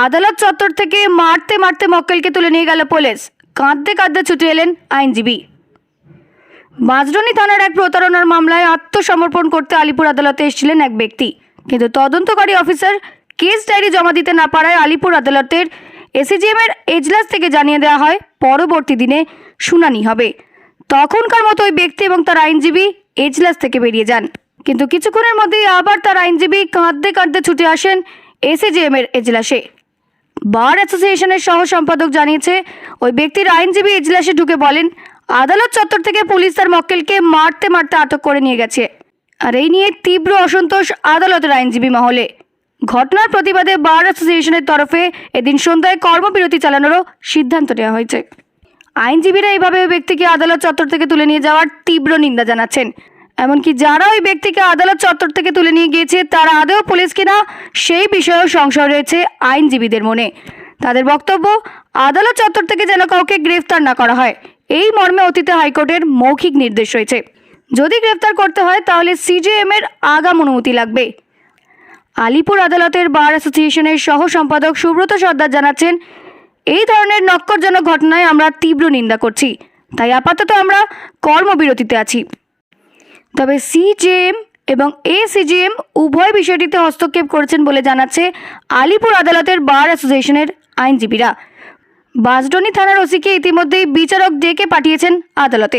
আদালত চত্বর থেকে মারতে মারতে মক্কেলকে তুলে নিয়ে গেল পুলিশ। কাঁদতে কাঁদতে ছুটে এলেন আইনজীবী। মাজরনি থানার এক প্রতারণার মামলায় আত্মসমর্পণ করতে আলিপুর আদালতে এসেছিলেন এক ব্যক্তি। কিন্তু তদন্তকারী অফিসার কেস ডায়েরি জমা দিতে না পারায় আলিপুর আদালতের এসিজিএম এর এজলাস থেকে জানিয়ে দেওয়া হয়, পরবর্তী দিনে শুনানি হবে। তখনকার মতো ওই ব্যক্তি এবং তার আইনজীবী এজলাস থেকে বেরিয়ে যান। কিন্তু কিছুক্ষণের মধ্যেই আবার তার আইনজীবী কাঁদতে কাঁদতে ছুটে আসেন এসিজিএম এর এজলাসে। বার অ্যাসোসিয়েশনের সহ সম্পাদক জানিয়েছে, ওই ব্যক্তির আইনজীবী এজলাসে ঢুকে বলেন, আদালত চত্বর থেকে পুলিশ তার মক্কেলকে মারতে মারতে আটক করে নিয়ে গেছে। আর এই নিয়ে তীব্র অসন্তোষ আদালতের আইনজীবী মহলে। ঘটনার প্রতিবাদে বার অ্যাসোসিয়েশনের তরফে এদিন সন্ধ্যায় কর্মবিরতি চালানোরও সিদ্ধান্ত নেওয়া হয়েছে। আইনজীবীরা এইভাবে ওই ব্যক্তিকে আদালত চত্বর থেকে তুলে নিয়ে যাওয়ার তীব্র নিন্দা জানাচ্ছেন। এমনকি যারা ওই ব্যক্তিকে আদালত চত্বর থেকে তুলে নিয়ে গিয়েছে, তারা আদৌ পুলিশ কিনা সেই বিষয়েও সংশয় রয়েছে আইনজীবীদের মনে। তাদের বক্তব্য, আদালত চত্বর থেকে যেন কাউকে গ্রেফতার না করা হয়। এই মর্মে অতীতে হাইকোর্টের মৌখিক নির্দেশ রয়েছে। যদি গ্রেফতার করতে হয়, তাহলে সিজেএম এর আগাম অনুমতি লাগবে। আলিপুর আদালতের বার অ্যাসোসিয়েশনের সহ সম্পাদক সুব্রত সর্দার জানাচ্ছেন, এই ধরনের নক্করজনক ঘটনায় আমরা তীব্র নিন্দা করছি। তাই আপাতত আমরা কর্মবিরতিতে আছি। তবে সিজেএম এবং এ এসিজিএম উভয় বিষয়টিতে হস্তক্ষেপ করেছেন বলে জানাচ্ছে আলিপুর আদালতের বার অ্যাসোসিয়েশনের আইনজীবীরা। বাসডনি থানার ওসিকে ইতিমধ্যেই বিচারক ডেকে পাঠিয়েছেন আদালতে।